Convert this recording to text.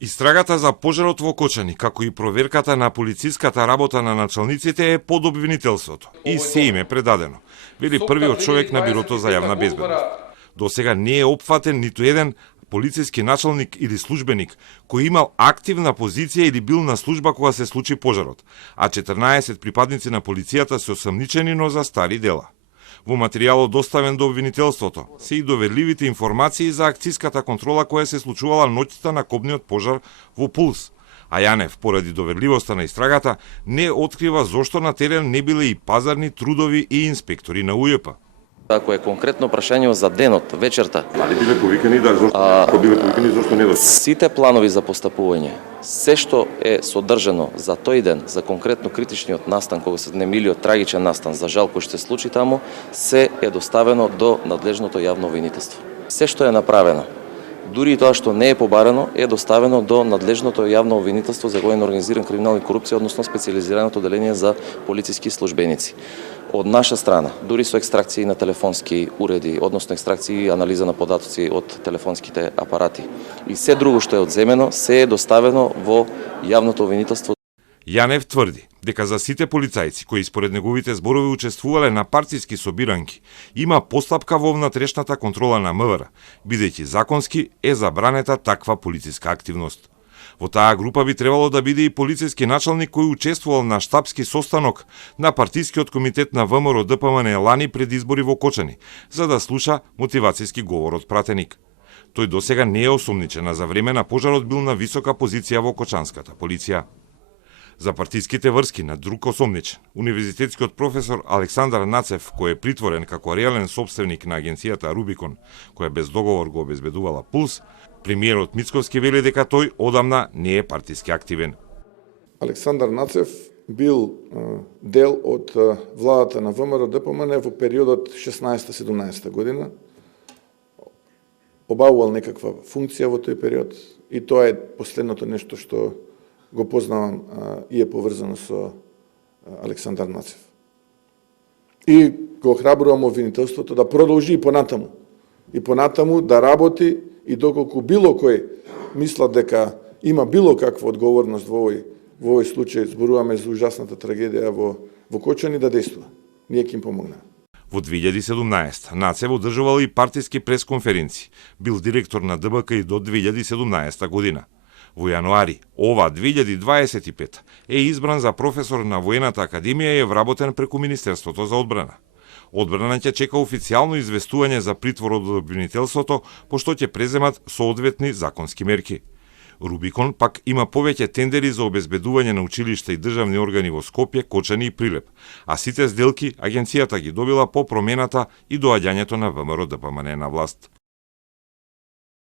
Истрагата за пожарот во Кочани, како и проверката на полициската работа на началниците е под обвинителството и се им е предадено, вели првиот човек на Бирото за јавна безбедност. До сега не е опфатен ниту еден полициски началник или службеник кој имал активна позиција или бил на служба кога се случи пожарот, а 14 припадници на полицијата се осамничени, но за стари дела. Во материјалот доставен до обвинителството се и доверливите информации за акциската контрола која се случувала ноќта на кобниот пожар во Пулс. А Јанев, поради доверливоста на истрагата, не открива зошто на терен не биле и пазарни, трудови и инспектори на УЈП. Ако е конкретно прашање за денот, вечерта. Дали биле повикани, зошто биле повикани, зошто не дошли? Сите планови за постапување, се што е содржано за тој ден, за конкретно критичниот настан, кога се немилиот трагичен настан, за жал кој ще се случи таму, се е доставено до надлежното јавно обвинителство. Се што е направено, дури и тоа што не е побарано, е доставено до надлежното јавно обвинителство за воено организиран криминал и корупција, односно специјализираното оделение за полициски службеници. Од наша страна, дури со екстракции на телефонски уреди, односно екстракции и анализа на податоци од телефонските апарати. И се друго што е одземено, се е доставено во јавното обвинителство. Јанев тврди дека за сите полицајци кои според неговите зборови учествувале на партиски собиранки, има постапка во внатрешната контрола на МВР, бидејќи законски е забранета таква полициска активност. Во таа група би требало да биде и полициски началник кој учествувал на штабски состанок на партискиот комитет на ВМРО ДПМН лани пред избори во Кочани, за да слуша мотивацијски говор од пратеник. Тој досега не е осумничен, а за време на пожарот бил на висока позиција во кочанската полиција. За партиските врски на друг осомничен, универзитетскиот професор Александар Нацев, кој е притворен како реален собственик на агенцијата Рубикон, која без договор го обезбедувала Пулс, премиерот Мицковски вели дека тој одамна не е партиски активен. Александар Нацев бил дел од владата на ВМРО ДПМН во периодот 16-17 година. Обавувал некаква функција во тој период и тоа е последното нешто што го познавам и е поврзано со Александар Нацев. И го охрабрувам обвинителството да продолжи и понатаму. И понатаму да работи и доколку било кој мислат дека има било каква одговорност во овој случај, зборуваме за ужасната трагедија во Кочани, да действува. Ние ќе им помогнеме. Во 2017 Нацев одржувал и партиски пресконференции. Бил директор на ДБК и до 2017 година. Во јануари, ова 2025, е избран за професор на Воената академија и е вработен преку Министерството за одбрана. Одбрана ќе чека официјално известување за притвор од обвинителството, пошто ќе преземат соодветни законски мерки. Рубикон пак има повеќе тендери за обезбедување на училишта и државни органи во Скопје, Кочани и Прилеп, а сите сделки агенцијата ги добила по промената и доаѓањето на ВМРО ДПМН на власт.